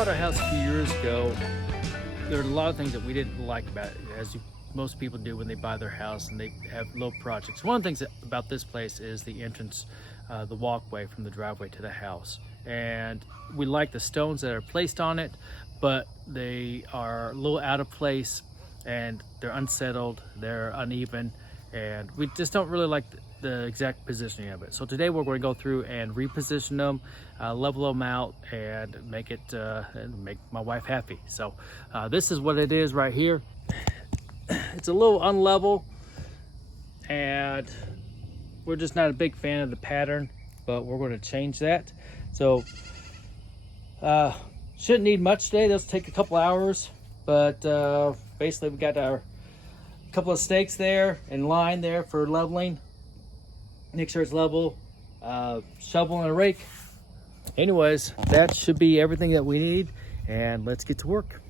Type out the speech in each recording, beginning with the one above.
bought our house a few years ago, there are a lot of things that we didn't like about it, as most people do when they buy their house and they have low projects. One of the things about this place is the entrance, the walkway from the driveway to the house. And we like the stones that are placed on it, but they are a little out of place and they're unsettled, they're uneven, and we just don't really like the exact positioning of it. So today we're going to go through and reposition them, level them out, and make my wife happy. So this is what it is right here. It's a little unlevel, and we're just not a big fan of the pattern, but we're going to change that. So shouldn't need much today. This will take a couple hours, but basically we got our couple of stakes there in line there for leveling. Make sure it's level, shovel and a rake. Anyways, that should be everything that we need, and let's get to work.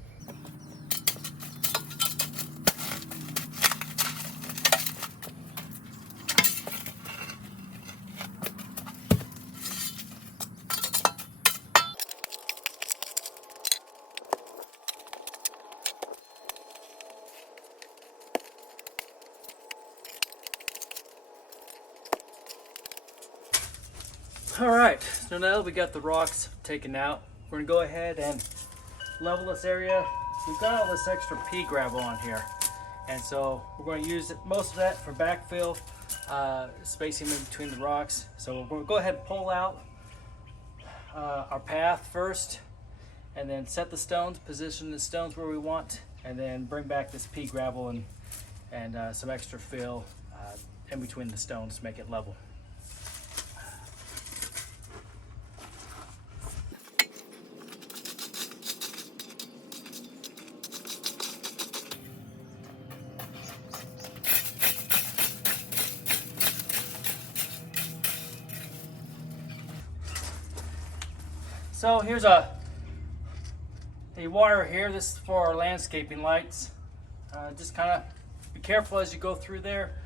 All right, so now that we got the rocks taken out, we're gonna go ahead and level this area. We've got all this extra pea gravel on here, and so we're going to use most of that for backfill, spacing in between the rocks. So we're going to go ahead and pull out our path first, and then set the stones, position the stones where we want, and then bring back this pea gravel and some extra fill in between the stones to make it level. So here's a wire here. This is for our landscaping lights. Just kind of be careful as you go through there.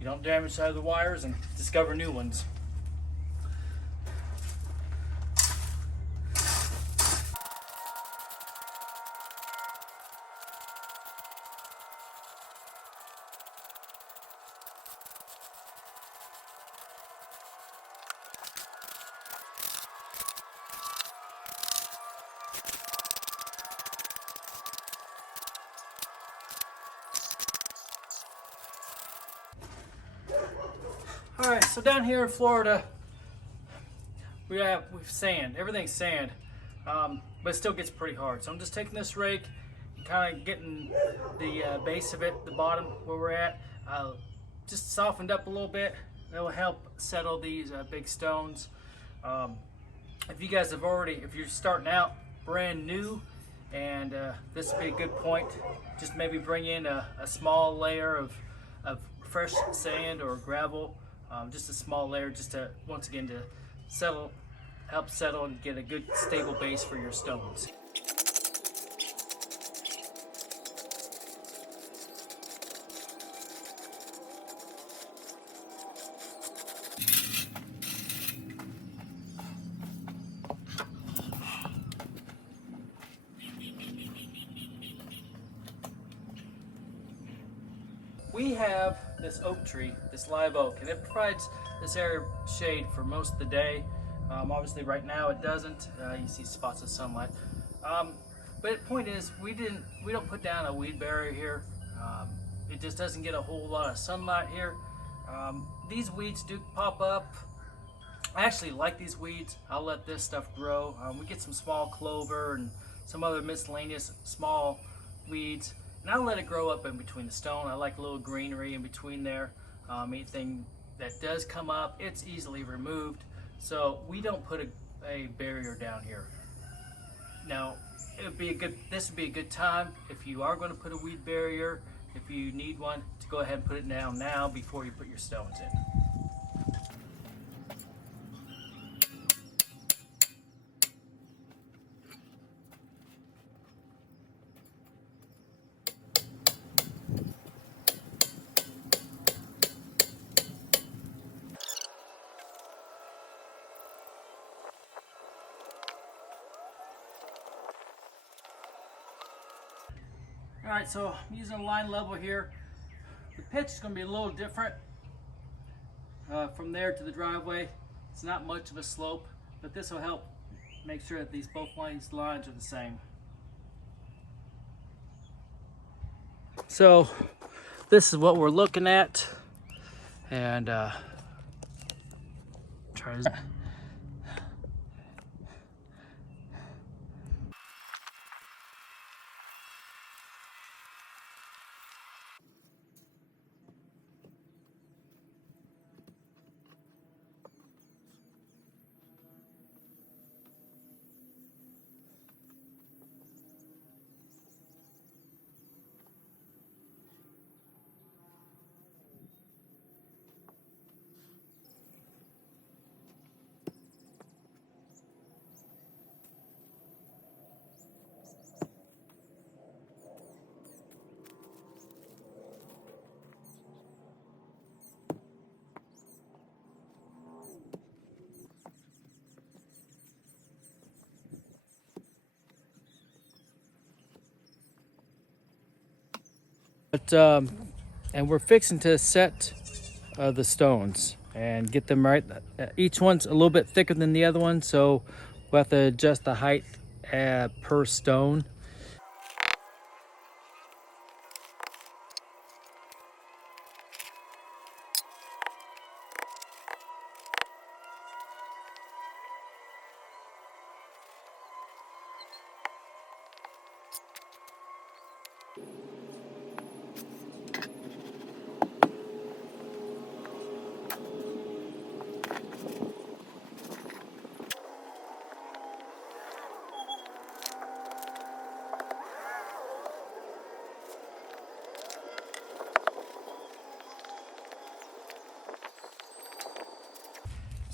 You don't damage other wires and discover new ones. All right, so down here in Florida, we've sand. Everything's sand, but it still gets pretty hard. So I'm just taking this rake and kind of getting the base of it, the bottom where we're at, just softened up a little bit. That will help settle these big stones. If you guys have if you're starting out brand new, and this would be a good point, just maybe bring in a small layer of fresh sand or gravel. Just a small layer, just to, once again, to help settle and get a good stable base for your stones. We have this oak tree, this live oak, and it provides this area shade for most of the day. Obviously right now it doesn't. You see spots of sunlight. But the point is, we don't put down a weed barrier here. It just doesn't get a whole lot of sunlight here. These weeds do pop up. I actually like these weeds. I'll let this stuff grow. We get some small clover and some other miscellaneous small weeds, and I'll let it grow up in between the stone. I like a little greenery in between there. Anything that does come up, it's easily removed. So we don't put a barrier down here. Now, this would be a good time if you are going to put a weed barrier, if you need one, to go ahead and put it down now before you put your stones in. All right, so I'm using a line level here. The pitch is going to be a little different from there to the driveway. It's not much of a slope, but this will help make sure that both lines are the same. So this is what we're looking at, and try to. And we're fixing to set the stones and get them right. Each one's a little bit thicker than the other one, so we'll have to adjust the height per stone.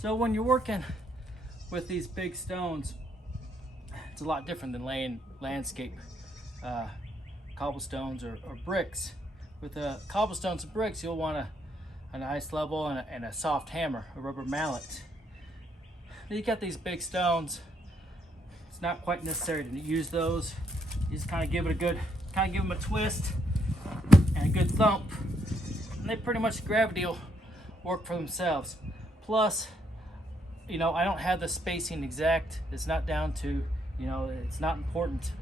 So when you're working with these big stones, it's a lot different than laying landscape cobblestones or bricks. With cobblestones and bricks, you'll want a nice level and a soft hammer, a rubber mallet. You got these big stones, it's not quite necessary to use those. You just kind of give them a twist and a good thump, and they pretty much, gravity will work for themselves. Plus, you know, I don't have the spacing exact. It's not down to, you know, it's not important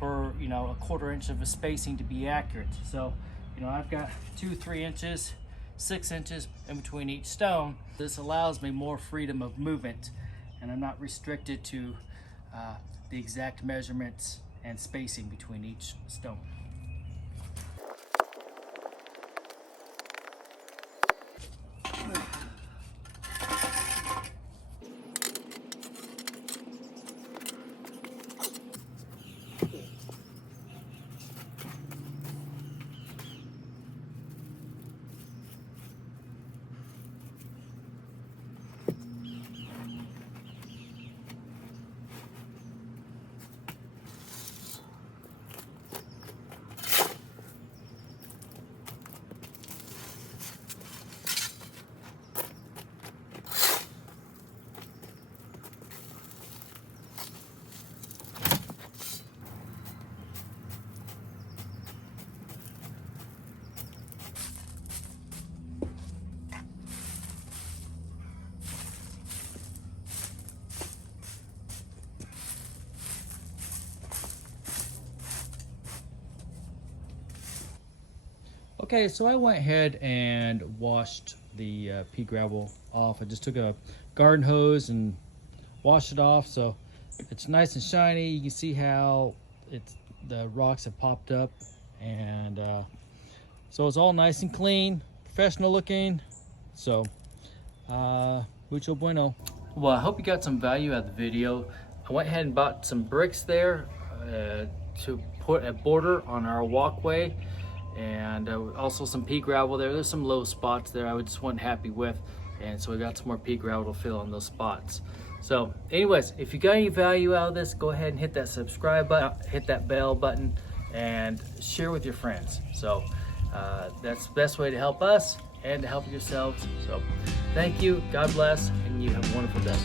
for, you know, a 1/4 inch of a spacing to be accurate. So, you know, I've got 2-3 inches, 6 inches in between each stone. This allows me more freedom of movement, and I'm not restricted to the exact measurements and spacing between each stone. Okay, so I went ahead and washed the pea gravel off. I just took a garden hose and washed it off, so it's nice and shiny. You can see how the rocks have popped up, and so it's all nice and clean, professional looking. So mucho bueno. Well, I hope you got some value out of the video. I went ahead and bought some bricks there to put a border on our walkway, and also some pea gravel there. There's some low spots there I just wasn't happy with, and so we got some more pea gravel to fill in those spots. So anyways, if you got any value out of this, go ahead and hit that subscribe button, hit that bell button, and share with your friends. So that's the best way to help us and to help yourselves. So thank you, God bless, and you have a wonderful day.